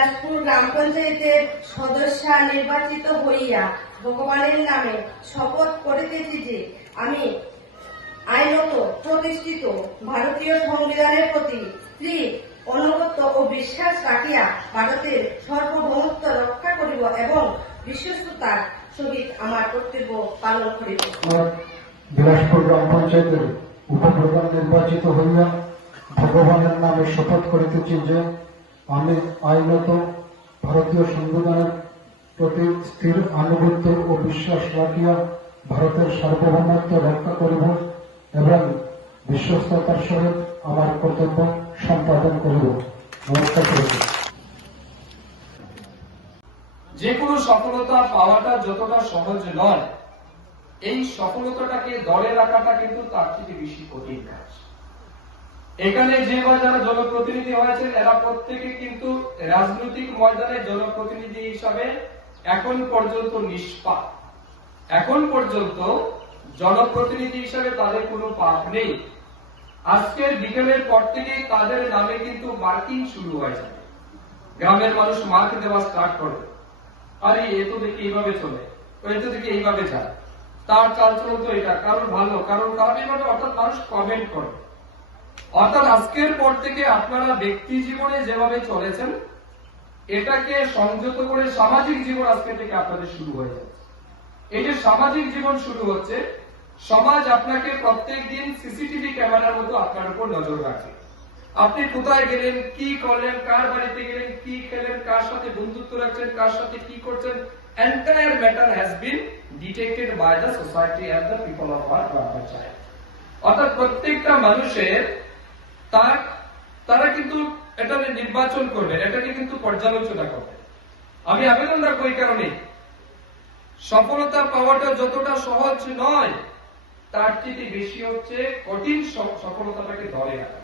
বিলাসপুর গ্রাম পঞ্চায়েতের সদস্য নির্বাচিত হইয়া ভগবানের নামে শপথ করিতেছি যে আমি আইনত প্রতিষ্ঠিত ভারতীয় সংবিধানের প্রতি স্ত্রী অনুগত ও বিশ্বাস রাখিয়া ভারতের সার্বভৌমত্ব রক্ষা করিব এবং বিশ্বস্ততার সহিত আমার কর্তব্য পালন করিব। বিলাসপুর গ্রাম পঞ্চায়েতের উপপ্রধান নির্বাচিত হইয়া ভগবানের নামে শপথ করিতেছি যে আমি আইনত ভারতীয় সংবিধানের প্রতি স্থির আনুগত্য ও বিশ্বাস রাখিয়া ভারতের সার্বভৌমত্ব রক্ষা করিব এবং বিশ্বস্ততার সহিত আমার কর্তব্য সম্পাদন করিব। নমস্কার। যে কোনো সফলতা পাওয়াটা যতটা সহজ নয়, এই সফলতাটাকে ধরে রাখাটা কিন্তু তার থেকে বেশি কঠিন কাজ। এখানে যে বা যারা জনপ্রতিনিধি হয়েছেন এরা প্রত্যেকে কিন্তু রাজনৈতিক ময়দানে জনপ্রতিনিধি হিসাবে এখন পর্যন্ত নিষ্পাপ। এখন পর্যন্ত জনপ্রতিনিধি হিসাবে তাদের কোনো পাপ নেই। আজকের বিকেলের পর থেকে তাদের নামে কিন্তু মার্কিং শুরু হয়ে যাবে। গ্রামের মানুষ মার্ক দেওয়া স্টার্ট করবে, আরে এ তো দেখি এইভাবে চলে, এ তো দেখি এইভাবে যায়, তার চালচলন তো এটা, কারণ ভালো, কারণ খারাপ, এইভাবে অর্থাৎ মানুষ কমেন্ট করবে। অর্থাৎ আজকের পর থেকে আপনারা ব্যক্তি জীবনে যেভাবে চলেছেন এটাকে সংযত করে সামাজিক জীবন আজকে থেকে আপনাদের শুরু হয়ে যাচ্ছে। এই যে সামাজিক জীবন শুরু হচ্ছে, সমাজ আপনাকে প্রত্যেক দিন সিসিটিভি ক্যামেরার মতো আপনার উপর নজর রাখে। আপনি কোথায় গেলেন, কি করলেন, কার বাড়িতে গেলেন, কি খেলেন, কার সাথে বন্ধুত্ব রাখছেন, কার সাথে কি করছেন, entire matter has been detected by the society and the people of our panchayat. অর্থাৎ প্রত্যেকটা মানুষের তারা কিন্তু এটা নির্বাচন করবে, এটাকে কিন্তু পর্যালোচনা করবে। আমি আবেদন রাখবো এই কারণে, সফলতা পাওয়াটা যতটা সহজ নয় তার থেকে বেশি হচ্ছে কঠিন সফলতাটাকে ধরে রাখা।